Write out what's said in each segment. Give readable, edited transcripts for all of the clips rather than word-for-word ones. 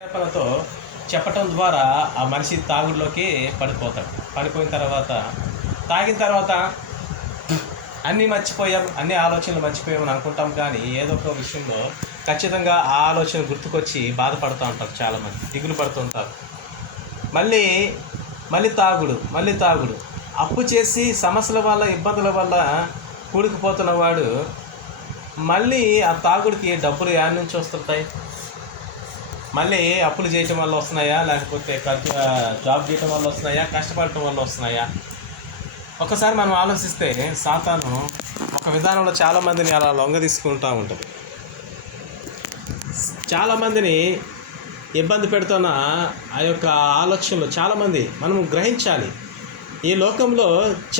ప్రేరేపణతో చెప్పటం ద్వారా ఆ మనిషి తాగుడులోకి పడిపోతాడు. పడిపోయిన తర్వాత తాగిన తర్వాత అన్నీ మర్చిపోయాం, అన్ని ఆలోచనలు మర్చిపోయామని అనుకుంటాం. కానీ ఏదో ఒక విషయంలో ఖచ్చితంగా ఆ ఆలోచన గుర్తుకొచ్చి బాధపడుతూ ఉంటారు. చాలామంది దిగులు పడుతుంటారు. మళ్ళీ మళ్ళీ తాగుడు అప్పు చేసి సమస్యల వల్ల ఇబ్బందుల వల్ల కూడుకుపోతున్న వాడు మళ్ళీ ఆ తాగుడికి డబ్బులు యాడ్ నుంచి వస్తుంటాయి. మళ్ళీ అప్పులు చేయటం వల్ల వస్తున్నాయా, లేకపోతే జాబ్ చేయటం వల్ల వస్తున్నాయా, కష్టపడటం వల్ల వస్తున్నాయా? ఒకసారి మనం ఆలోచిస్తే సాతాను ఒక విధానంలో చాలామందిని అలా లొంగ తీసుకుంటూ ఉంటుంది. చాలామందిని ఇబ్బంది పెడుతున్న ఆ యొక్క ఆలోచనలు చాలామంది మనము గ్రహించాలి. ఈ లోకంలో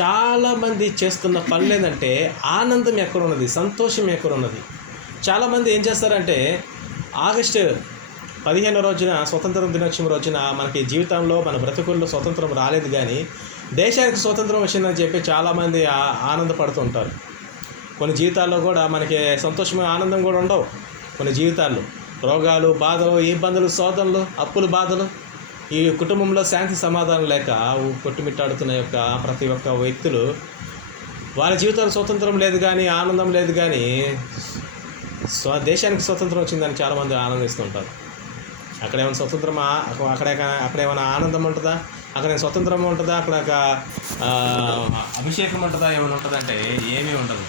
చాలామంది చేస్తున్న పనులు ఏంటంటే ఆనందం ఎక్కడున్నది, సంతోషం ఎక్కడున్నది. చాలామంది ఏం చేస్తారంటే ఆగస్టు 15 రోజున స్వతంత్ర దినోత్సవం రోజున మనకి జీవితంలో మన బ్రతుకుల్లో స్వతంత్రం రాలేదు, కానీ దేశానికి స్వతంత్రం వచ్చిందని చెప్పి చాలామంది ఆనందపడుతూ ఉంటారు. కొన్ని జీవితాల్లో కూడా మనకి సంతోషమైన ఆనందం కూడా ఉండవు. కొన్ని జీవితాల్లో రోగాలు, బాధలు, ఇబ్బందులు, శోధనలు, అప్పులు, బాధలు, ఈ కుటుంబంలో శాంతి సమాధానం లేక కొట్టుమిట్టాడుతున్న యొక్క ప్రతి ఒక్క వ్యక్తులు వారి జీవితంలో స్వతంత్రం లేదు, కానీ ఆనందం లేదు, కానీ దేశానికి స్వతంత్రం వచ్చిందని చాలామంది ఆనందిస్తుంటారు. అక్కడ ఏమైనా స్వతంత్రమా, అక్కడ ఏమైనా ఆనందం ఉంటుందా, అక్కడ స్వతంత్రం ఉంటుందా, అక్కడ ఒక అభిషేకం ఉంటుందా, ఏమైనా ఉంటుందంటే ఏమీ ఉండదు.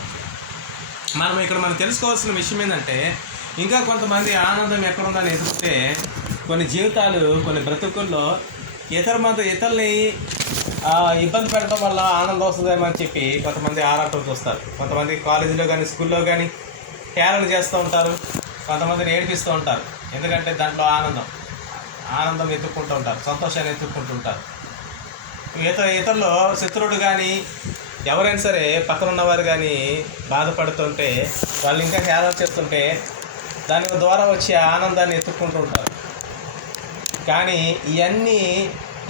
మనం తెలుసుకోవాల్సిన విషయం ఏంటంటే ఇంకా కొంతమంది ఆనందం ఎక్కడుందని ఎదుగుతే కొన్ని జీవితాలు, కొన్ని బ్రతుకుల్లో ఇతరుల్ని ఇబ్బంది పెట్టడం వల్ల ఆనందం వస్తుందేమో అని చెప్పి కొంతమంది ఆరాటం చూస్తారు. కొంతమంది కాలేజీలో కానీ స్కూల్లో కానీ హేళన చేస్తూ ఉంటారు, కొంతమందిని ఏడిపిస్తూ ఉంటారు. ఎందుకంటే దాంట్లో ఆనందం ఎత్తుక్కుంటూ ఉంటారు, సంతోషాన్ని ఎత్తుక్కుంటూ ఉంటారు. ఇతరులు శత్రువుడు కానీ ఎవరైనా సరే పక్కన ఉన్నవారు కానీ బాధపడుతుంటే వాళ్ళు ఇంకా హేళన చేస్తుంటే దాని ద్వారా వచ్చే ఆనందాన్ని ఎత్తుక్కుంటూ ఉంటారు. కానీ ఇవన్నీ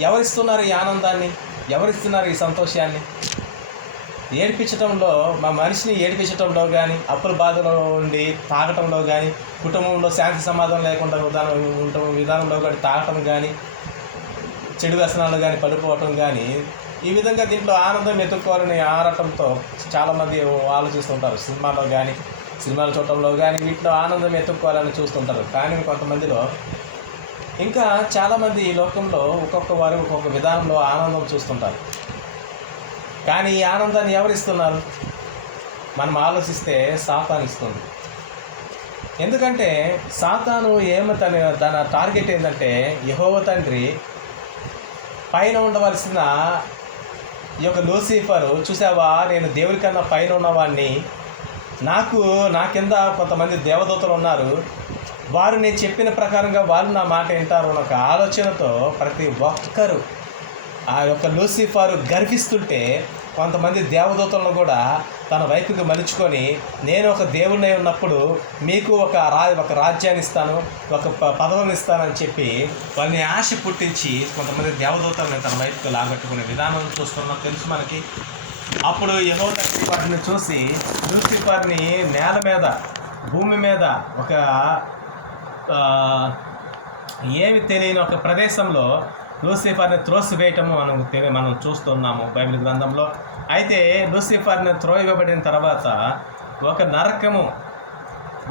ఎవరిస్తున్నారు? ఈ ఆనందాన్ని ఎవరిస్తున్నారు? ఈ సంతోషాన్ని ఏడిపించడంలో, మా మనిషిని ఏడిపించడంలో కానీ, అప్పుల బాధలో ఉండి తాగటంలో కానీ, కుటుంబంలో శాంతి సమాధానం లేకుండా విధానంలో కానీ తాగటం కానీ, చెడు వ్యసనాలు కానీ పడిపోవటం కానీ, ఈ విధంగా దీంట్లో ఆనందం ఎత్తుక్కోవాలని ఆరాటంతో చాలామంది ఆలోచిస్తుంటారు. సినిమాలు చూడటంలో కానీ వీటిలో ఆనందం ఎత్తుక్కోవాలని చూస్తుంటారు. కానీ కొంతమందిలో ఇంకా చాలామంది ఈ లోకంలో ఒక్కొక్క విధానంలో ఆనందం చూస్తుంటారు. కానీ ఈ ఆనందాన్ని ఎవరిస్తున్నారు? మనం ఆలోచిస్తే సాతాను ఇస్తుంది. ఎందుకంటే సాతాను తన టార్గెట్ ఏంటంటే యెహోవా తండ్రి పైన ఉండవలసిన ఈ యొక్క లూసిఫరు, చూసావా నేను దేవుడి కన్నా పైన ఉన్నవాడిని, నా కింద కొంతమంది దేవదూతలు ఉన్నారు, వారు నేను చెప్పిన ప్రకారంగా వాళ్ళు నా మాట వింటారు అన్న ఒక ఆలోచనతో ప్రతి ఒక్కరు ఆ యొక్క లూసిఫరు గర్విస్తుంటే కొంతమంది దేవదూతలను కూడా తన వైపుకి మలుచుకొని నేను ఒక దేవుడినై ఉన్నప్పుడు మీకు ఒక రాజ్యాన్ని ఇస్తాను, ఒక పదవిని ఇస్తానని చెప్పి వాళ్ళని ఆశ పుట్టించి కొంతమంది దేవదూతలను తన వైపుకి లాగట్టుకునే విధానం చూస్తున్నాం, తెలుసు మనకి. అప్పుడు యెహోవా వాటిని చూసి లూసిఫర్ని నేల మీద, భూమి మీద ఒక ఏమి తెలియని ఒక ప్రదేశంలో లూసిఫర్ని త్రోసివేయటము మనం చూస్తున్నాము బైబిల్ గ్రంథంలో. అయితే లూసిఫర్ని త్రోయబడిన తర్వాత ఒక నరకము,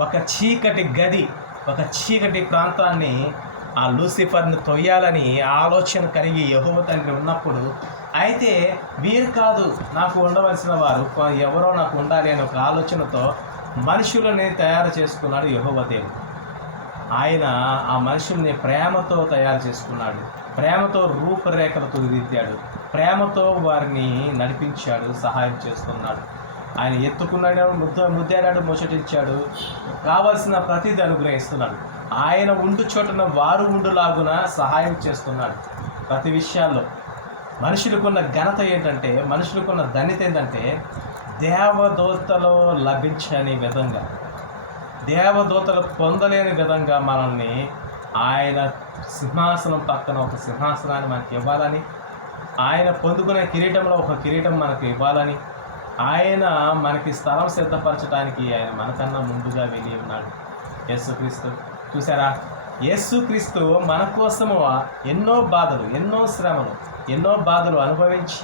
ఒక చీకటి గది, ఒక చీకటి ప్రాంతాన్ని ఆ లూసిఫర్ని తొయ్యాలని ఆలోచన కలిగి యెహోవా తండ్రి ఉన్నప్పుడు, అయితే వీరు కాదు నాకు ఉండవలసిన వారు, ఎవరో నాకు ఉండాలి అనే ఒక ఆలోచనతో మనుషులని తయారు చేసుకున్నాడు యెహోవా దేవుడు. ఆయన ఆ మనుషుల్ని ప్రేమతో తయారు చేసుకున్నాడు, ప్రేమతో రూపురేఖలతో దిద్దాడు, ప్రేమతో వారిని నడిపించాడు, సహాయం చేస్తున్నాడు. ఆయన ఎత్తుకున్నాడు, ముద్దాడాడు, ముచ్చటించాడు, కావలసిన ప్రతిదీ అనుగ్రహిస్తున్నాడు. ఆయన ఉండు చోటున వారు ఉండులాగున సహాయం చేస్తున్నాడు ప్రతి విషయాల్లో. మనుషులకున్న ఘనత ఏంటంటే, మనుషులకున్న ధన్యత ఏంటంటే దేవదూతలో లభించని విధంగా, దేవదూతలు పొందలేని విధంగా మనల్ని ఆయన సింహాసనం పక్కన ఒక సింహాసనాన్ని మనకి ఇవ్వాలని, ఆయన పొందుకునే కిరీటంలో ఒక కిరీటం మనకు ఇవ్వాలని, ఆయన మనకి స్థలం సిద్ధపరచడానికి ఆయన మనకన్నా ముందుగా వెళ్ళి ఉన్నాడు యేసుక్రీస్తు. చూసారా, యేసుక్రీస్తు మన కోసము ఎన్నో బాధలు, ఎన్నో శ్రమలు, ఎన్నో బాధలు అనుభవించి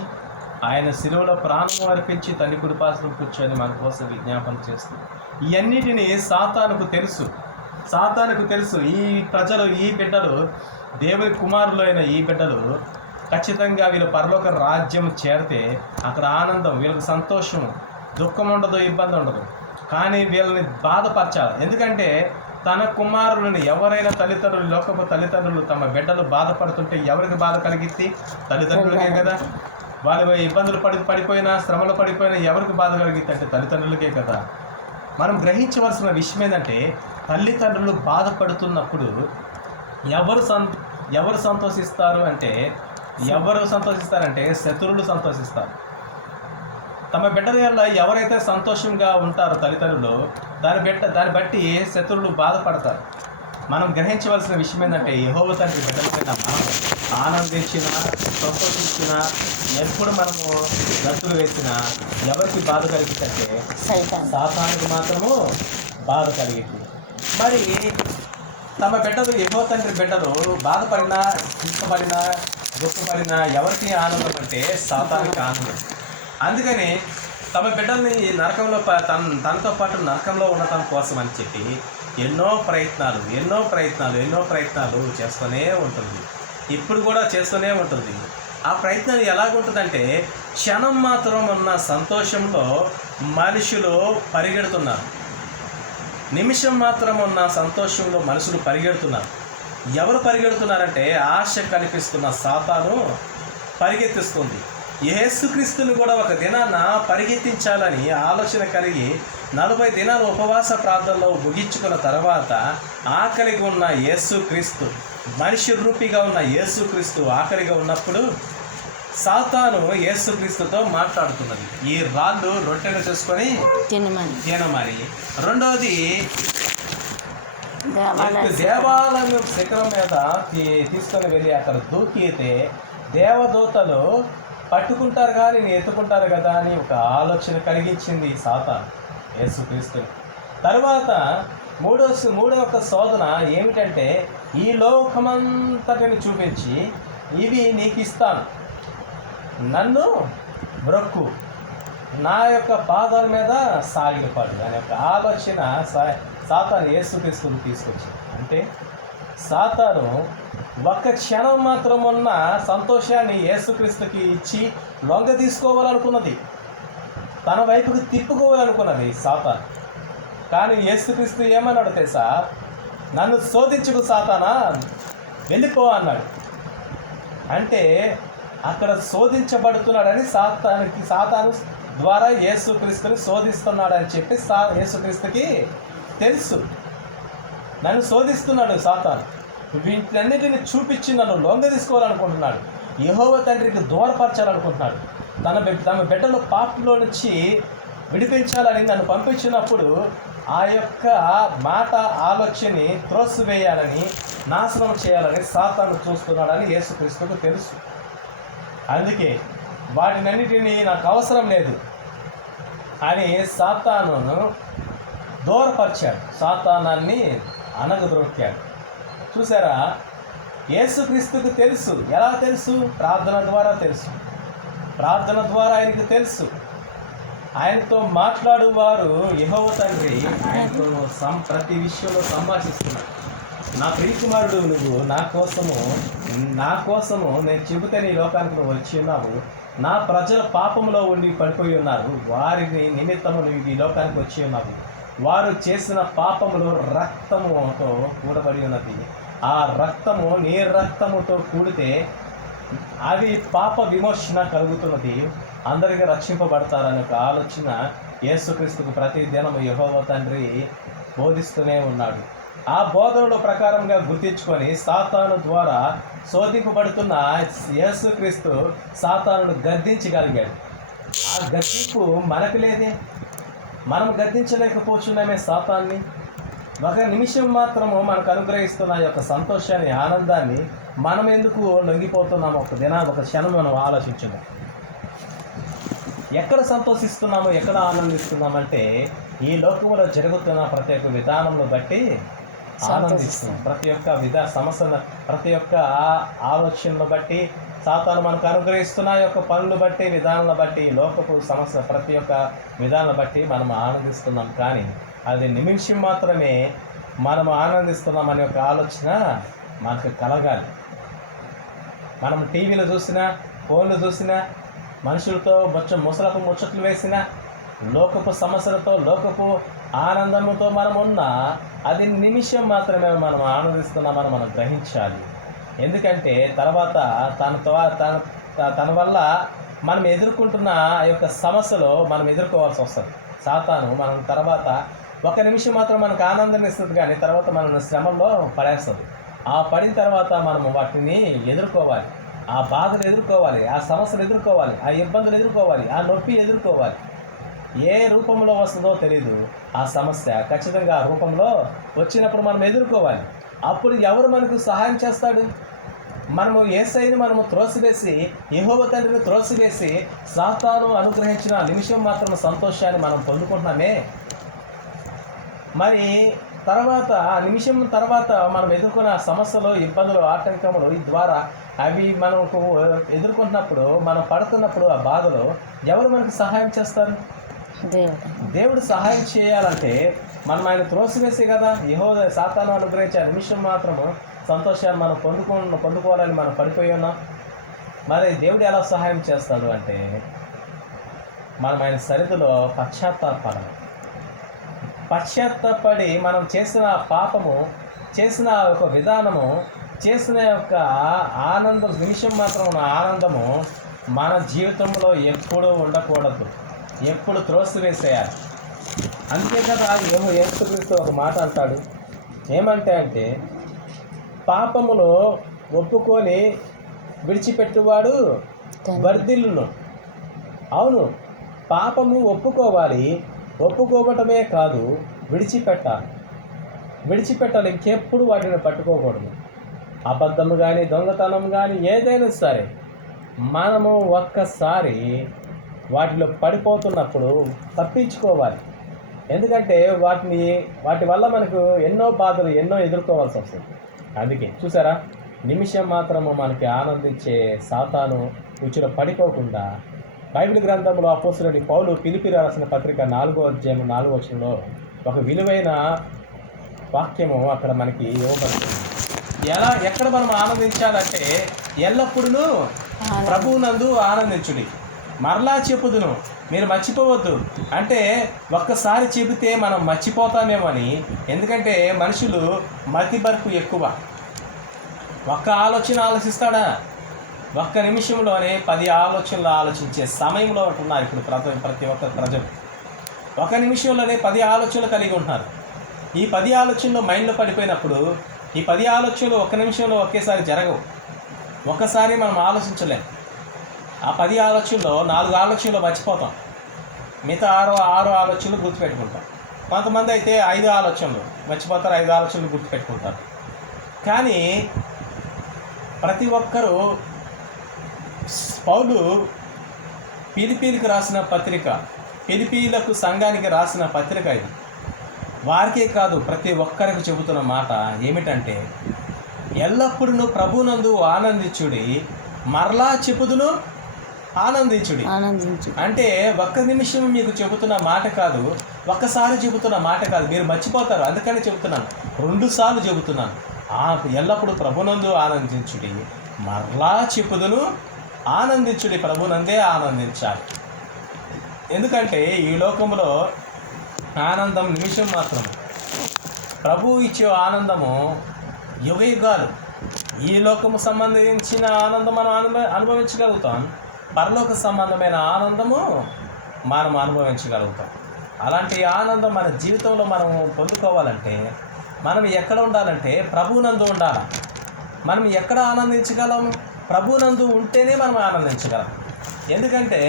ఆయన శిలువలో ప్రాణం అర్పించి తండ్రి కుడిపార్శ్వన కూర్చొని మన కోసం విజ్ఞాపన చేస్తూ ఇవన్నిటినీ సాతానుకు తెలుసు. ఈ ప్రజలు, ఈ బిడ్డలు, దేవుని కుమారులు అయిన ఈ బిడ్డలు ఖచ్చితంగా వీళ్ళు పరలోక రాజ్యం చేరితే అక్కడ ఆనందం, వీళ్ళకి సంతోషం, దుఃఖం ఉండదు, ఇబ్బంది ఉండదు. కానీ వీళ్ళని బాధపరచాలి. ఎందుకంటే తన కుమారులను ఎవరైనా తల్లిదండ్రులు, లోకపు తల్లిదండ్రులు తమ బిడ్డలు బాధపడుతుంటే ఎవరికి బాధ కలిగిద్ది? తల్లిదండ్రులకే కదా. వాళ్ళు ఇబ్బందులు పడిపోయినా, శ్రమలు పడిపోయినా ఎవరికి బాధ కలిగిద్ది అంటే తల్లిదండ్రులకే కదా. మనం గ్రహించవలసిన విషయం ఏంటంటే తల్లిదండ్రులు బాధపడుతున్నప్పుడు ఎవరు సంతోషిస్తారంటే శత్రువులు సంతోషిస్తారు. తమ బిడ్డల వల్ల ఎవరైతే సంతోషంగా ఉంటారో తల్లిదండ్రులు, దాన్ని బట్టి శత్రువులు బాధపడతారు. మనం గ్రహించవలసిన విషయం ఏంటంటే యెహోవా తండ్రి బిడ్డలపైన మనం ఆనందించిన, సంతోషించిన, ఎప్పుడు మనము గంతులు వేసినా ఎవరికి బాధ కలిగితే సాతానుకు మాత్రము బాధ కలిగింది. మరి తమ బిడ్డలు, యెహోవా తండ్రి బిడ్డలు బాధపడినా, దుఃఖపడినా, ఎవరికి ఆనందం అంటే సాతానుకి ఆనందం. అందుకని తమ బిడ్డల్ని నరకంలో తనతో పాటు నరకంలో ఉండటం కోసం అని చెప్పి ఎన్నో ప్రయత్నాలు చేస్తూనే ఉంటుంది. ఇప్పుడు కూడా చేస్తూనే ఉంటుంది. ఆ ప్రయత్నం ఎలాగుంటుందంటే క్షణం మాత్రం ఉన్న సంతోషంలో మనుషులు పరిగెడుతున్నారు. నిమిషం మాత్రం ఉన్న సంతోషంలో మనుషులు పరిగెడుతున్నారు. ఎవరు పరిగెడుతున్నారంటే ఆశ కనిపిస్తున్న సాతాను పరిగెత్తిస్తుంది. యేసుక్రీస్తుని కూడా ఒక దినాన పరిగెత్తించాలని ఆలోచన కలిగి 40 దినాలు ఉపవాస ప్రార్థనలో ముగించుకున్న తర్వాత ఆకలిగా ఉన్న యేసుక్రీస్తు, మనిషి రూపిగా ఉన్న యేసుక్రీస్తు ఆకలిగా ఉన్నప్పుడు సాతాను యేసుక్రీస్తుతో మాట్లాడుతున్నది. ఈ రాళ్ళు రొట్టెలు చేసుకొని తినమని. రెండవది, దేవాలయం శిఖరం మీద తీసుకొని వెళ్ళి అక్కడ దూకితే దేవదూతలు పట్టుకుంటారు కానీ ఎత్తుకుంటారు కదా అని ఒక ఆలోచన కలిగించింది సాతాను యేసుక్రీస్తుని. తర్వాత మూడో ఒక శోధన ఏమిటంటే ఈ లోకమంతటిని చూపించి ఇవి నీకు ఇస్తాను, నన్ను బ్రొక్కు, నా యొక్క పాదాల మీద సాగిలపడు అనే ఒక ఆలోచన సాతాను యేసుక్రీస్తుని తీసుకొచ్చింది. అంటే సాతాను ఒక్క క్షణం మాత్రం ఉన్న సంతోషాన్ని యేసుక్రీస్తుకి ఇచ్చి లొంగ తీసుకోవాలనుకున్నది, తన వైపుకి తిప్పుకోవాలనుకున్నది సాతాను. కానీ యేసుక్రీస్తు ఏమన్నాడు తెలుసా? నన్ను శోధించుకు సాతానా, వెళ్ళిపో అన్నాడు. అంటే అక్కడ శోధించబడుతున్నాడని సాతాను ద్వారా యేసుక్రీస్తుని శోధిస్తున్నాడని చెప్పి యేసుక్రీస్తుకి తెలుసు. నన్ను శోధిస్తున్నాడు సాతాను, వీటన్నిటిని చూపించి నన్ను లొంగ తీసుకోవాలనుకుంటున్నాడు, యెహోవా తండ్రికి దూరపరచాలనుకుంటున్నాడు, తమ బిడ్డలు పాపంలో నుంచి విడిపించాలని నన్ను పంపించినప్పుడు ఆ యొక్క మాట ఆలోచనని త్రోసివేయాలని, నాశనం చేయాలని సాతాను చూస్తున్నాడని యేసుక్రీస్తుకు తెలుసు. అందుకే వాటినన్నిటినీ నాకు అవసరం లేదు అని సాతానును దూరపరిచాడు, సాతానాన్ని అనగదొక్కాడు. చూసారా? యేసుక్రీస్తుకు తెలుసు. ఎలా తెలుసు? ప్రార్థన ద్వారా తెలుసు. ప్రార్థన ద్వారా ఆయనకు తెలుసు. ఆయనతో మాట్లాడువారు యెహోవా తండ్రి ఆయనతో ప్రతి విషయంలో సంభాషిస్తున్నాడు. నా ప్రియకుమారుడు, నువ్వు నా కోసము నేను చెబితే నీ లోకానికి నువ్వు వచ్చి ఉన్నావు, నా ప్రజల పాపంలో ఉండి పడిపోయి ఉన్నారు, వారిని నిమిత్తము నువ్వు ఈ లోకానికి వచ్చి ఉన్నావు, వారు చేసిన పాపములు రక్తముతో కూడబడి ఉన్నది, ఆ రక్తము నీ రక్తముతో కూడితే అవి పాప విమోచన కలుగుతున్నది, అందరికీ రక్షింపబడతారనే ఒక ఆలోచన యేసుక్రీస్తుకు ప్రతి దినము యెహోవా తండ్రి బోధిస్తూనే ఉన్నాడు. ఆ బోధనల ప్రకారంగా గుర్తించుకొని సాతాను ద్వారా శోధింపబడుతున్న యేసుక్రీస్తు సాతానును గద్దించగలిగాడు. ఆ గద్దింపు మనకు లేదే, మనం గద్దించలేకపోతున్నామే సాతాన్ని. ఒక నిమిషం మాత్రము మనకు అనుగ్రహిస్తున్న యొక్క సంతోషాన్ని, ఆనందాన్ని మనం ఎందుకు లొంగిపోతున్నామో ఒక క్షణం మనం ఆలోచించుదాం. ఎక్కడ సంతోషిస్తున్నామో, ఎక్కడ ఆనందిస్తున్నామంటే ఈ లోకంలో జరుగుతున్న ప్రతి ఒక్క విధానంలో బట్టి ఆనందిస్తుంది. ప్రతి ఒక్క సమస్యను, ప్రతి ఒక్క ఆలోచనను బట్టి, సాతాను మనకు అనుగ్రహిస్తున్న యొక్క పనులు బట్టి, విధానాలను బట్టి, లోకపు సమస్య ప్రతి ఒక్క విధానాలను బట్టి మనం ఆనందిస్తున్నాం. కానీ అది నిమిషం మాత్రమే మనం ఆనందిస్తున్నాం అనే ఒక ఆలోచన మనకు కలగాలి. మనం టీవీలో చూసినా, ఫోన్లు చూసినా, మనుషులతో ముసలపు ముచ్చట్లు వేసినా, లోకపు సమస్యలతో, లోకపు ఆనందంతో మనం ఉన్నా అది నిమిషం మాత్రమే మనం ఆనందిస్తున్నామని మనం గ్రహించాలి. ఎందుకంటే తర్వాత తన వల్ల మనం ఎదుర్కొంటున్న ఆ యొక్క సమస్యలో మనం ఎదుర్కోవాల్సి వస్తుంది. సాతాను మనం తర్వాత ఒక నిమిషం మాత్రం మనకు ఆనందాన్ని ఇస్తుంది, కానీ తర్వాత మనల్ని శ్రమల్లో పడేస్తుంది. ఆ పడిన తర్వాత మనము వాటిని ఎదుర్కోవాలి, ఆ బాధలు ఎదుర్కోవాలి, ఆ సమస్యలు ఎదుర్కోవాలి, ఆ ఇబ్బందులు ఎదుర్కోవాలి, ఆ నొప్పి ఎదుర్కోవాలి. ఏ రూపంలో వస్తుందో తెలీదు. ఆ సమస్య ఖచ్చితంగా ఆ రూపంలో వచ్చినప్పుడు మనం ఎదుర్కోవాలి. అప్పుడు ఎవరు మనకు సహాయం చేస్తాడు? మనము యేసయ్యని మనము త్రోసివేసి, యెహోవా తండ్రిని త్రోసివేసి, సాతాను అనుగ్రహించిన నిమిషం మాత్రం సంతోషాన్ని మనం పొందుకుంటున్నామే. మరి తర్వాత నిమిషం తర్వాత మనం ఎదుర్కొన్న సమస్యలు, ఇబ్బందులు, ఆటంకములు ఈ ద్వారా అవి మనకు ఎదుర్కొంటున్నప్పుడు, మనం పడుతున్నప్పుడు ఆ బాధలు ఎవరు మనకు సహాయం చేస్తారు? దేవుడు సహాయం చేయాలంటే మనం ఆయన త్రోసివేసే కదా. యెహోవా సాతాను అనుగ్రహించే నిమిషం మాత్రము సంతోషాన్ని మనం పొందుకోవాలని మనం పడిపోయి ఉన్నాం. మరి దేవుడు ఎలా సహాయం చేస్తాడు అంటే మనం ఆయన సరిధిలో పశ్చాత్తాపడి మనం చేసిన పాపము, చేసిన ఒక విధానము, చేసిన యొక్క ఆనందం, నిమిషం మాత్రం ఆనందము మన జీవితంలో ఎప్పుడూ ఉండకూడదు, ఎప్పుడు త్రోసివేసేయాలి. అంతే కదా. యేసుక్రీస్తు ఒక మాట అంటాడు. ఏమంటే పాపములో ఒప్పుకొని విడిచిపెట్టువాడు వర్ధిల్లును. అవును, పాపము ఒప్పుకోవాలి, ఒప్పుకోవటమే కాదు విడిచిపెట్టాలి. ఇంకెప్పుడు వాటిని పట్టుకోకూడదు. అబద్ధము కానీ, దొంగతనం కానీ, ఏదైనా సరే మనము ఒక్కసారి వాటిలో పడిపోతున్నప్పుడు తప్పించుకోవాలి. ఎందుకంటే వాటి వల్ల మనకు ఎన్నో బాధలు, ఎన్నో ఎదుర్కోవాల్సి వస్తుంది. అందుకే చూసారా, నిమిషం మాత్రము మనకి ఆనందించే సాతాను ఉచ్చులో పడిపోకుండా బైబిల్ గ్రంథంలో అపోస్తలుడైన పౌలు ఫిలిప్పీ రాసిన పత్రిక 4వ అధ్యాయం 4వ వచనంలో ఒక విలువైన వాక్యము అక్కడ మనకి ఇవ్వబడుతుంది. ఎక్కడ మనం ఆనందించాలంటే ఎల్లప్పుడూ ప్రభువునందు ఆనందించుడి. మరలా చెప్పుదును, మీరు మర్చిపోవద్దు. అంటే ఒక్కసారి చెబితే మనం మర్చిపోతామేమని. ఎందుకంటే మనుషులు మతిమరుపు ఎక్కువ. ఒక్క ఆలోచన ఆలోచిస్తాడా? ఒక్క నిమిషంలోనే 10 ఆలోచనలు ఆలోచించే సమయంలో ఉంటున్నారు ఇప్పుడు ప్రతి ఒక్క ప్రజలు. ఒక నిమిషంలోనే 10 ఆలోచనలు కలిగి ఉంటున్నారు. ఈ 10 ఆలోచనలు మైండ్లో పడిపోయినప్పుడు ఈ 10 ఆలోచనలు ఒక్క నిమిషంలో ఒకేసారి జరగవు. ఒక్కసారి మనం ఆలోచించలేం. ఆ 10 ఆలోచనలో 4 ఆలోచనలు మర్చిపోతాం, మిగతా 6 ఆలోచనలు గుర్తుపెట్టుకుంటాం. కొంతమంది అయితే 5 ఆలోచనలు మర్చిపోతారు, 5 ఆలోచనలు గుర్తుపెట్టుకుంటారు. కానీ ప్రతి ఒక్కరూ పౌలు ఫిలిప్పీలకు రాసిన పత్రిక, ఫిలిప్పీలకు సంఘానికి రాసిన పత్రిక ఇది. వారికే కాదు, ప్రతి ఒక్కరికి చెబుతున్న మాట ఏమిటంటే ఎల్లప్పుడూ ప్రభునందు ఆనందించుడి, మరలా చెప్పుదును ఆనందించుడి. అంటే ఒక్క నిమిషం మీకు చెబుతున్న మాట కాదు, ఒక్కసారి చెబుతున్న మాట కాదు, మీరు మర్చిపోతారు. అందుకని చెబుతున్నాను, 2 సార్లు చెబుతున్నాను. ఎల్లప్పుడూ ప్రభునందు ఆనందించుడి, మరలా చెప్పుదును ఆనందించుడి. ప్రభునందే ఆనందించాలి. ఎందుకంటే ఈ లోకంలో ఆనందం నిమిషం మాత్రం. ప్రభువు ఇచ్చే ఆనందము యుగయుగాలు. ఈ లోకము సంబంధించిన ఆనందం మనం అనుభవించగలుగుతాం, పరలోక సంబంధమైన ఆనందము మనం అనుభవించగలుగుతాం. అలాంటి ఆనందం మన జీవితంలో మనం పొందుకోవాలంటే మనం ఎక్కడ ఉండాలంటే ప్రభువునందు ఉండాలి. మనం ఎక్కడ ఆనందించగలం? ప్రభువునందు ఉంటేనే మనం ఆనందించగలం. ఎందుకంటే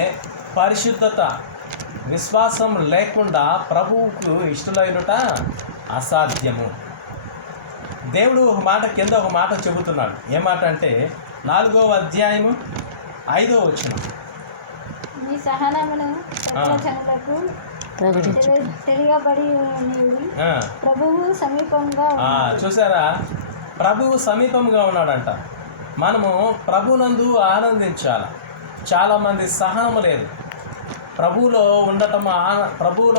పరిశుద్ధత, విశ్వాసం లేకుండా ప్రభువుకు ఇష్టలైనట అసాధ్యము. దేవుడు ఒక మాట చెబుతున్నాడు. ఏ మాట అంటే 4వ అధ్యాయము 5వ వచనం. మీ సహనమును సకల జనులకు తెలియబడి ప్రభువు సమీపంగా చూసారా, ప్రభువు సమీపంగా ఉన్నాడంట. మనము ప్రభునందు ఆనందించాలి. చాలామంది సహనము లేదు. ప్రభువులో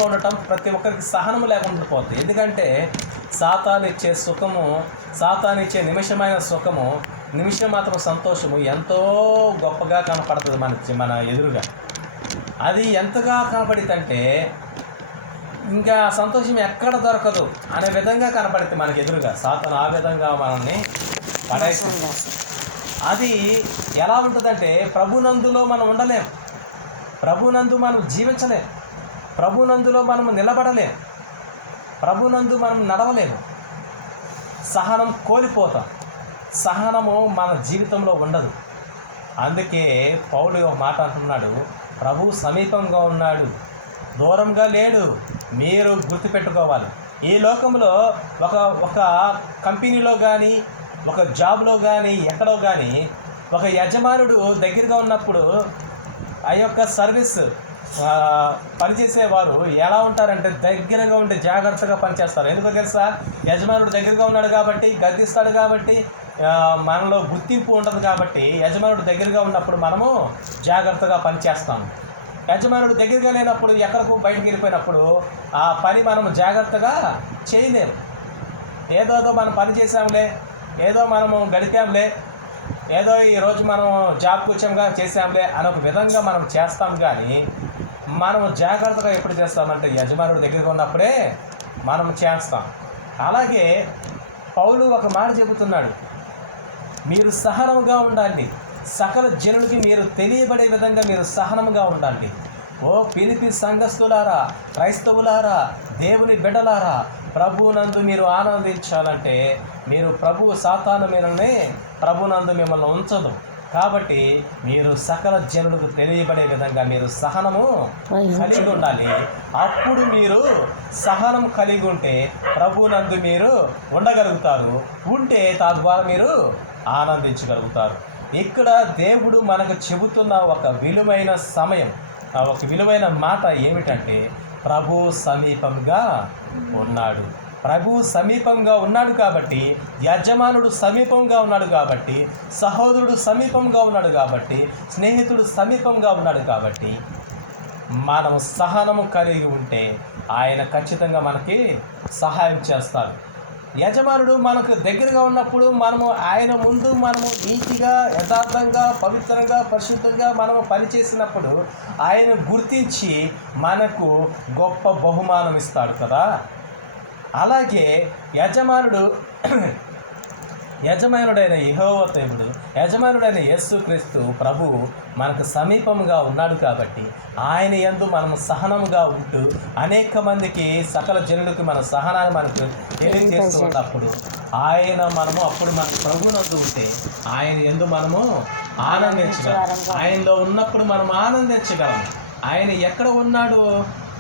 ఉండటం ప్రతి ఒక్కరికి సహనము లేకుండా పోతుంది. ఎందుకంటే సాతానిచ్చే సుఖము, సాతానిచ్చే నిమిషమైన సుఖము, నిమిషం మాత్రం సంతోషము ఎంతో గొప్పగా కనపడుతుంది మన ఎదురుగా. అది ఎంతగా కనపడిద్దంటే ఇంకా సంతోషం ఎక్కడ దొరకదు అనే విధంగా కనపడుతుంది మనకి ఎదురుగా. సాతాను ఆ విధంగా మనల్ని పడేస్తుంది. అది ఎలా ఉంటుందంటే ప్రభునందులో మనం ఉండలేం, ప్రభునందు మనం జీవించలేం, ప్రభునందులో మనం నిలబడలేం, ప్రభునందు మనం నడవలేము. సహనం కోల్పోతాం. సహనము మన జీవితంలో ఉండదు. అందుకే పౌలు ఒక మాట అంటున్నాడు, ప్రభువు సమీపంగా ఉన్నాడు, దూరంగా లేడు. మీరు గుర్తుపెట్టుకోవాలి. ఈ లోకంలో ఒక కంపెనీలో కానీ, ఒక జాబ్లో కానీ, ఎక్కడో కానీ ఒక యజమానుడు దగ్గరగా ఉన్నప్పుడు ఆ యొక్క సర్వీస్ పనిచేసేవారు ఎలా ఉంటారంటే దగ్గరగా ఉంటే జాగ్రత్తగా పనిచేస్తారు. ఎందుకో తెలుసా? యజమానుడు దగ్గరగా ఉన్నాడు కాబట్టి, గద్దిస్తాడు కాబట్టి, మనలో గుర్తింపు ఉంటుంది కాబట్టి యజమానుడు దగ్గరగా ఉన్నప్పుడు మనము జాగ్రత్తగా పనిచేస్తాము. యజమానుడు దగ్గరగా లేనప్పుడు, ఎక్కడికో బయటకు వెళ్ళిపోయినప్పుడు ఆ పని మనము జాగ్రత్తగా చేయలేము. ఏదో మనం పని చేసాంలే, ఏదో మనము గడిపాంలే, ఏదో ఈరోజు మనం జాబ్కి వచ్చాంగా చేసాంలే అని ఒక విధంగా మనం చేస్తాం. కానీ మనము జాగ్రత్తగా ఎప్పుడు చేస్తామంటే యజమానుడు దగ్గరగా ఉన్నప్పుడే మనం చేస్తాం. అలాగే పౌలు ఒక మాట చెబుతున్నాడు, మీరు సహనంగా ఉండండి, సకల జనులకి మీరు తెలియబడే విధంగా మీరు సహనంగా ఉండండి. ఓ పిలిపి సంఘస్థులారా, క్రైస్తవులారా, దేవుని బిడ్డలారా, ప్రభువునందు మీరు ఆనందించాలంటే మీరు సాతాను మీదనే ప్రభునందు మిమ్మల్ని ఉంచదు. కాబట్టి మీరు సకల జనులకు తెలియబడే విధంగా మీరు సహనము కలిగి ఉండాలి. అప్పుడు మీరు సహనం కలిగి ఉంటే ప్రభునందు మీరు ఉండగలుగుతారు. ఉంటే తద్వారా మీరు ఆనందించగలుగుతారు. ఇక్కడ దేవుడు మనకు చెబుతున్న ఒక విలువైన సమయం, ఒక విలువైన మాట ఏమిటంటే ప్రభు సమీపంగా ఉన్నాడు. ప్రభు సమీపంగా ఉన్నాడు కాబట్టి, యజమానుడు సమీపంగా ఉన్నాడు కాబట్టి, సహోదరుడు సమీపంగా ఉన్నాడు కాబట్టి, స్నేహితుడు సమీపంగా ఉన్నాడు కాబట్టి మనం సహనము కలిగి ఉంటే ఆయన ఖచ్చితంగా మనకి సహాయం చేస్తాడు. యజమానుడు మనకు దగ్గరగా ఉన్నప్పుడు మనము ఆయన ముందు మనము నీతిగా, యథార్థంగా, పవిత్రంగా, పరిశుద్ధంగా మనము పనిచేసినప్పుడు ఆయన గుర్తించి మనకు గొప్ప బహుమానం ఇస్తాడు కదా. అలాగే యజమానుడైన యెహోవా దేవుడు, యజమానుడైన యేసుక్రీస్తు ప్రభు మనకు సమీపంగా ఉన్నాడు కాబట్టి ఆయన యందు మనం సహనముగా ఉంటూ అనేక మందికి, సకల జనులకు మన సహనాన్ని మనకు తెలియజేస్తున్నప్పుడు అప్పుడు మన ప్రభునందు ఉంటే ఆయన యందు మనము ఆనందించగలం. ఆయనలో ఉన్నప్పుడు మనం ఆనందించగలం. ఆయన ఎక్కడ ఉన్నాడు?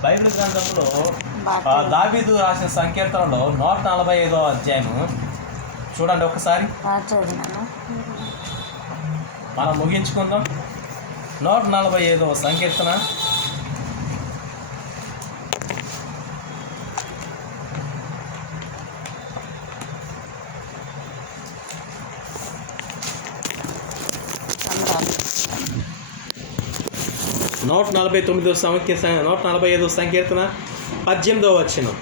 బైబిల్ గ్రంథంలో దావీదు రాసిన సంకీర్తనలో 145వ అధ్యాయము చూడండి ఒకసారి, మనం ముగించుకుందాం. 145వ సంకీర్తన నూట 145వ సంకీర్తన 18వ వచనం.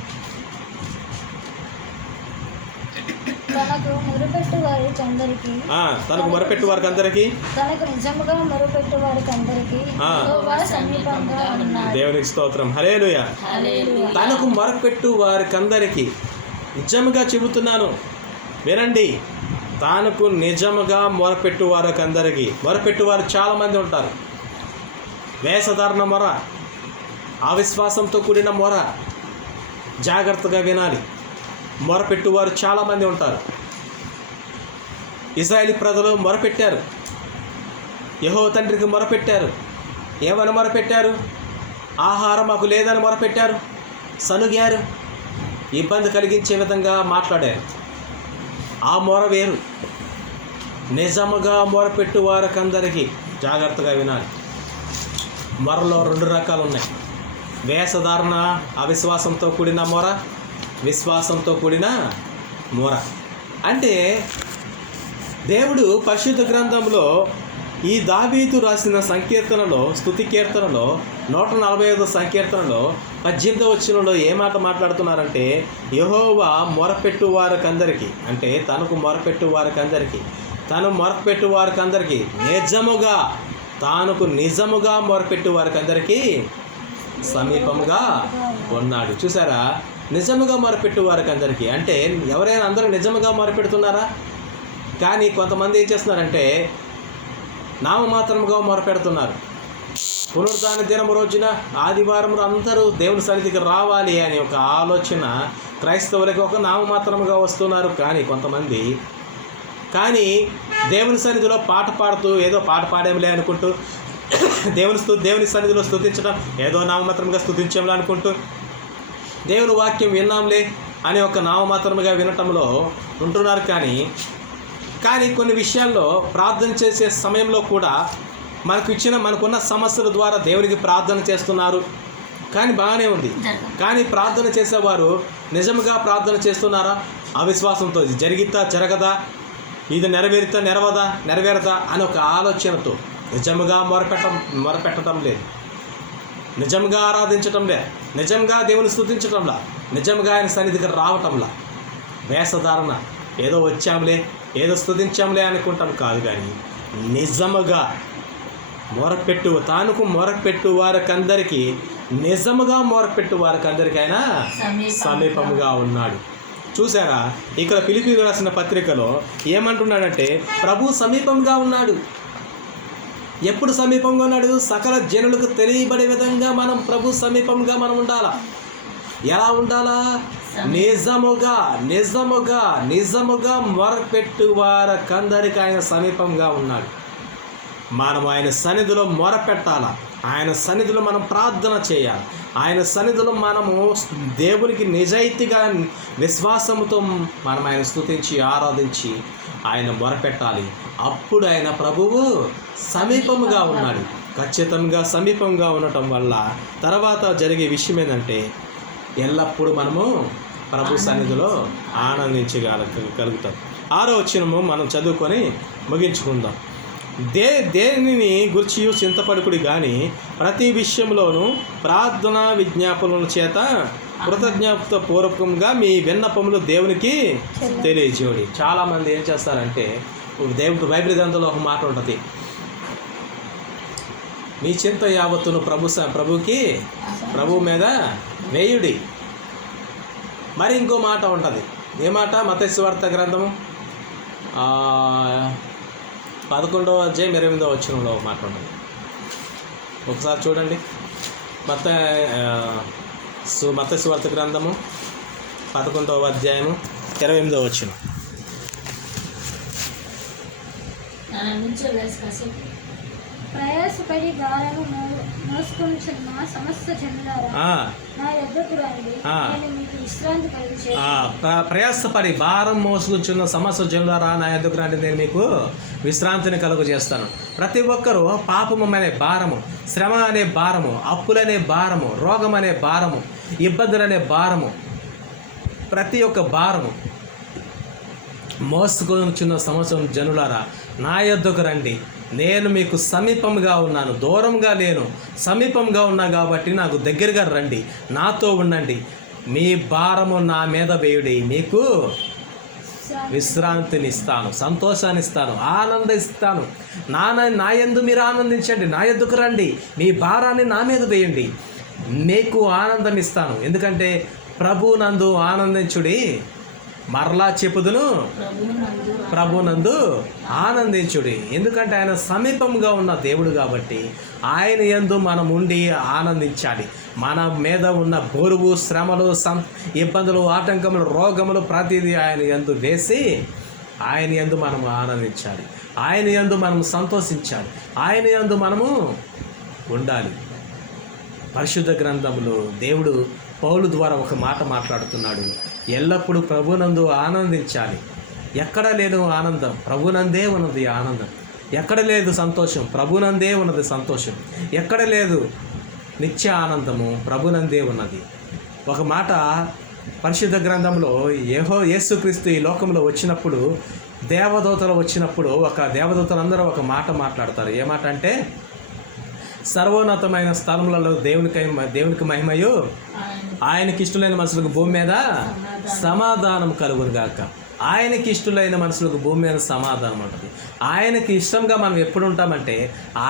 తనకు మొరపెట్టు వారికి అందరికీ దేవునికి స్తోత్రం. హల్లెలూయా. తనకు మొరపెట్టు వారికందరికీ, నిజముగా చెబుతున్నాను వినండి, తనకు నిజముగా మొరపెట్టు వారికందరికీ. మొరపెట్టువారు చాలామంది ఉంటారు. వేషధారణ మొర, అవిశ్వాసంతో కూడిన మొర, జాగ్రత్తగా వినాలి. మొరపెట్టువారు చాలామంది ఉంటారు. ఇశ్రాయేలు ప్రజలు మొరపెట్టారు, యెహోవా తండ్రికి మొరపెట్టారు. ఏమని మొరపెట్టారు? ఆహారం మాకు లేదని మొరపెట్టారు, సనుగారు, ఇబ్బంది కలిగించే విధంగా మాట్లాడారు. ఆ మొర వేరు. నిజముగా మొరపెట్టు వారికందరికీ జాగ్రత్తగా వినాలి. మొరలో 2 రకాలు ఉన్నాయి. వేషధారణ అవిశ్వాసంతో కూడిన మొర, విశ్వాసంతో కూడిన మొర. అంటే దేవుడు పరిశుద్ధ గ్రంథంలో ఈ దావీదు రాసిన సంకీర్తనలో, స్తుతి కీర్తనలో 145 సంకీర్తనలో 18వ వచనంలో ఏ మాట మాట్లాడుతున్నారంటే, యెహోవా మొరపెట్టు వారికందరికీ, అంటే తనకు మొరపెట్టు వారికందరికీ, తను మొరపెట్టు వారికందరికీ నిజముగా, తానుకు నిజముగా మొరపెట్టు వారికందరికీ సమీపంగా ఉన్నాడు. చూసారా, నిజముగా మొరపెట్టు వారికందరికీ అంటే ఎవరైనా అందరూ నిజముగా మొరపెడుతున్నారా? కానీ కొంతమంది ఏం చేస్తున్నారంటే నామమాత్రముగా మొరపెడుతున్నారు. పునరుద్ధాన దినం రోజున ఆదివారం అందరూ దేవుని సన్నిధికి రావాలి అనే ఒక ఆలోచన క్రైస్తవులకి ఒక నామమాత్రముగా వస్తున్నారు. కానీ కొంతమంది దేవుని సన్నిధిలో పాట పాడుతూ ఏదో పాట పాడేంలే అనుకుంటూ, దేవుని సన్నిధిలో స్తుతించడం ఏదో నామమాత్రముగా స్తుతించంలే అనుకుంటూ, దేవుని వాక్యం విన్నాంలే అనే ఒక నామమాత్రముగా వినటంలో ఉంటున్నారు. కానీ కొన్ని విషయాల్లో ప్రార్థన చేసే సమయంలో కూడా మనకున్న సమస్యల ద్వారా దేవునికి ప్రార్థన చేస్తున్నారు. కానీ బాగానే ఉంది. కానీ ప్రార్థన చేసేవారు నిజంగా ప్రార్థన చేస్తున్నారా? అవిశ్వాసంతో ఇది జరగదా, ఇది నెరవేరదా అని ఒక ఆలోచనతో నిజంగా మొరపెట్టడం లేదు, నిజంగా ఆరాధించటం లేదు, నిజంగా దేవుని స్తుతించటంలా, నిజంగా ఆయన సన్నిధికి రావటంలా, వేషధారణ ఏదో వచ్చాంలే, ఏదో స్తుతించాంలే అనుకుంటాం కాదు. కానీ నిజముగా తానుకు మొరపెట్టు వారికందరికీ, నిజముగా మొరపెట్టు వారికందరికీ ఆయన సమీపముగా ఉన్నాడు. చూసారా, ఇక్కడ ఫిలిప్పీయులకు రాసిన పత్రికలో ఏమంటున్నాడంటే ప్రభు సమీపంగా ఉన్నాడు. ఎప్పుడు సమీపంగా ఉన్నాడు? సకల జనులకు తెలియబడే విధంగా మనం ప్రభు సమీపంగా మనం ఉండాలా. ఎలా ఉండాలా? నిజముగా మొరపెట్టు వారికందరికీ ఆయన సమీపంగా ఉన్నాడు. మనం ఆయన సన్నిధిలో మొరపెట్టాలా, ఆయన సన్నిధిలో మనం ప్రార్థన చేయాలి, ఆయన సన్నిధిలో మనము దేవునికి నిజాయితీగా విశ్వాసంతో మనం ఆయన స్తుతించి ఆరాధించి ఆయన మొరపెట్టాలి. అప్పుడు ఆయన ప్రభువు సమీపముగా ఉన్నాడు. ఖచ్చితంగా సమీపంగా ఉండటం వల్ల తర్వాత జరిగే విషయం ఏంటంటే ఎల్లప్పుడూ మనము ప్రభు సన్నిధిలో ఆనందించగలుగుతాం. 6వ వచనము మనం చదువుకొని ముగించుకుందాం. దేనిని గురించి చింతపడుకుడి కానీ ప్రతి విషయంలోనూ ప్రార్థన విజ్ఞాపనల చేత కృతజ్ఞత పూర్వకంగా మీ విన్నపములు దేవునికి తెలియజేయండి. చాలామంది ఏం చేస్తారంటే, దేవుడు బైబిల్ గ్రంథంలో ఒక మాట ఉంటుంది, మీ చింత యావత్తును ప్రభు మీద వేయుడి. మరి ఇంకో మాట ఉంటుంది. ఏ మాట? మత్తయి సువార్త గ్రంథము 11వ అధ్యాయం 28వ వచనంలో మాట ఉంటుంది. ఒకసారి చూడండి. మత్తయి సువార్త గ్రంథము 11వ అధ్యాయము 28వ వచనం. ప్రయాసపడి భారము మోసుకొనుచున్న సమస్త జనులారా నా యొద్దకు రండి, నేను మీకు విశ్రాంతి కలుగజేయుదును. ప్రయాసపడి భారం మోసుకొనుచున్న సమస్త జనులారా నా యొద్దకు రండి, నేను మీకు విశ్రాంతిని కలుగజేస్తాను. ప్రతి ఒక్కరూ పాపము అనే భారము, శ్రమ అనే భారము, అప్పులనే భారము, రోగం అనే భారము, ఇబ్బందులనే భారము, ప్రతి ఒక్క భారము మోసుకొనుచున్న సమస్త జనులారా నా యొద్దకు రండి, నేను మీకు సమీపంగా ఉన్నాను, దూరంగా లేను, సమీపంగా ఉన్నా కాబట్టి నాకు దగ్గరగా రండి, నాతో ఉండండి, మీ భారము నా మీద వేయుడి, మీకు విశ్రాంతిని ఇస్తాను, సంతోషాన్ని ఇస్తాను, ఆనందిస్తాను. నా యందు మీరు ఆనందించండి, నా యొద్దకు రండి, మీ భారాన్ని నా మీద వేయండి, మీకు ఆనందం ఇస్తాను. ఎందుకంటే ప్రభునందు ఆనందించుడి, మరలా చెప్పుదును, ప్రభునందు ఆనందించుడి. ఎందుకంటే ఆయన సమీపంగా ఉన్న దేవుడు కాబట్టి ఆయన యందు మనం ఉండి ఆనందించాలి. మన మీద ఉన్న బరువు, శ్రమలు, ఇబ్బందులు, ఆటంకములు, రోగములు ప్రతిదీ ఆయన యందు వేసి ఆయన యందు మనము ఆనందించాలి, ఆయన యందు మనం సంతోషించాలి, ఆయన యందు మనము ఉండాలి. పరిశుద్ధ గ్రంథంలో దేవుడు పౌలు ద్వారా ఒక మాట మాట్లాడుతున్నాడు, ఎల్లప్పుడూ ప్రభునందు ఆనందించాలి. ఎక్కడ లేదు ఆనందం, ప్రభునందే ఉన్నది ఆనందం. ఎక్కడ లేదు సంతోషం, ప్రభునందే ఉన్నది సంతోషం. ఎక్కడ లేదు నిత్య ఆనందము ప్రభునందే ఉన్నది. ఒక మాట పరిశుద్ధ గ్రంథంలో యేసుక్రీస్తు ఈ లోకంలో వచ్చినప్పుడు, దేవదూతలు వచ్చినప్పుడు దేవదూతలందరూ ఒక మాట మాట్లాడతారు. ఏ మాట అంటే, సర్వోన్నతమైన స్థలములలో దేవునికి మహిమయు, ఆయనకి ఇష్టమైన మనుషులకు భూమి మీద సమాధానం కలుగును గాక. ఆయనకి ఇష్టమైన మనుషులకు భూమి మీద సమాధానం ఉంటుంది. ఆయనకి ఇష్టంగా మనం ఎప్పుడు ఉంటామంటే,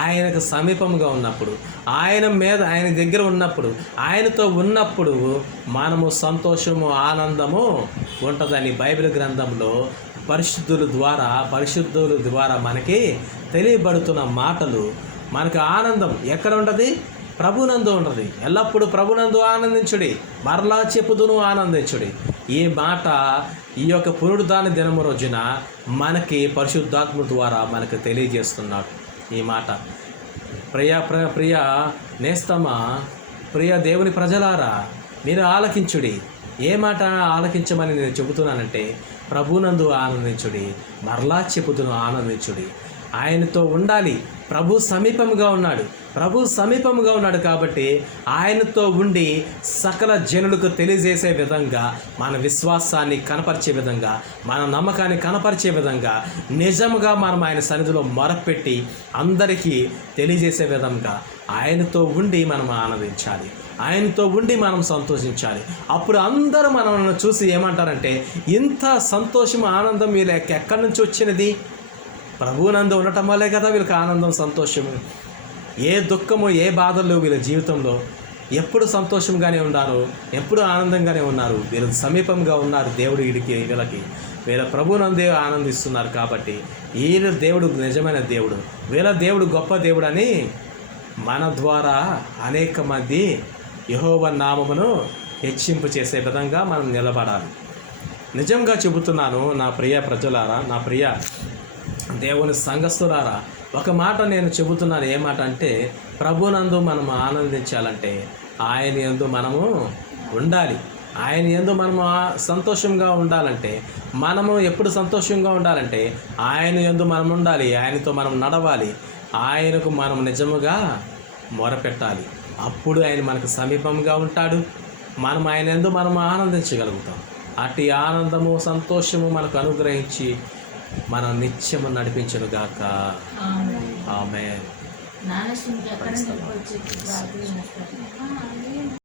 ఆయనకు సమీపంగా ఉన్నప్పుడు, ఆయన దగ్గర ఉన్నప్పుడు, ఆయనతో ఉన్నప్పుడు మనము సంతోషము ఆనందము ఉంటుందని బైబిల్ గ్రంథంలో పరిశుద్ధుల ద్వారా మనకి తెలియబడుతున్న మాటలు. మనకు ఆనందం ఎక్కడ ఉంటుంది? ప్రభునందు ఉంటుంది. ఎల్లప్పుడూ ప్రభునందు ఆనందించుడి, మరలా చెప్పుదును ఆనందించుడి. ఈ మాట ఈ యొక్క పునరుద్ధాన దినము రోజున మనకి పరిశుద్ధాత్మ ద్వారా మనకు తెలియజేస్తున్నాడు. ఈ మాట ప్రియ నేస్తమా, ప్రియ దేవుని ప్రజలారా, మీరు ఆలకించుడి. ఏ మాట ఆలకించమని నేను చెబుతున్నానంటే, ప్రభునందు ఆనందించుడి, మరలా చెప్పుదును ఆనందించుడి. ఆయనతో ఉండాలి. ప్రభు సమీపంగా ఉన్నాడు కాబట్టి ఆయనతో ఉండి సకల జనులకు తెలియజేసే విధంగా, మన విశ్వాసాన్ని కనపరిచే విధంగా, మన నమ్మకాన్ని కనపరిచే విధంగా, నిజముగా మనం ఆయన సన్నిధిలో మొరపెట్టి అందరికీ తెలియజేసే విధంగా ఆయనతో ఉండి మనం ఆనందించాలి, ఆయనతో ఉండి మనం సంతోషించాలి. అప్పుడు అందరూ మనల్ని చూసి ఏమంటారంటే, ఇంత సంతోషం ఆనందం వీళ్ళకి ఎక్కడి నుంచి వచ్చినది? ప్రభువునందు ఉండటం వల్లే కదా వీళ్ళకి ఆనందం, సంతోషము. ఏ దుఃఖము, ఏ బాధలు వీళ్ళ జీవితంలో ఎప్పుడు సంతోషంగానే ఉన్నారు, ఎప్పుడు ఆనందంగానే ఉన్నారు. వీళ్ళు సమీపంగా ఉన్నారు వీళ్ళ ప్రభువునందే ఆనందిస్తున్నారు. కాబట్టి వీళ్ళ దేవుడు నిజమైన దేవుడు, వీళ్ళ దేవుడు గొప్ప దేవుడు అని మన ద్వారా అనేక మంది యెహోవా నామమును హెచ్చింపు చేసే విధంగా మనం నిలబడాలి. నిజంగా చెబుతున్నాను నా ప్రియ ప్రజలారా, నా ప్రియ దేవుని సంఘస్థులారా, ఒక మాట నేను చెబుతున్నాను. ఏ మాట అంటే, ప్రభునందు మనం ఆనందించాలంటే ఆయన యందు మనము ఉండాలి. ఆయన యందు మనము సంతోషంగా ఉండాలంటే, మనము ఎప్పుడు సంతోషంగా ఉండాలంటే ఆయన యందు మనం ఉండాలి, ఆయనతో మనం నడవాలి, ఆయనకు మనం నిజముగా మొరపెట్టాలి. అప్పుడు ఆయన మనకు సమీపంగా ఉంటాడు. మనం ఆయన యందు మనం ఆనందించగలుగుతాం. అట్టి ఆనందము, సంతోషము మనకు అనుగ్రహించి మనం నిత్యము నడిపించునుగాక. ఆమేన్.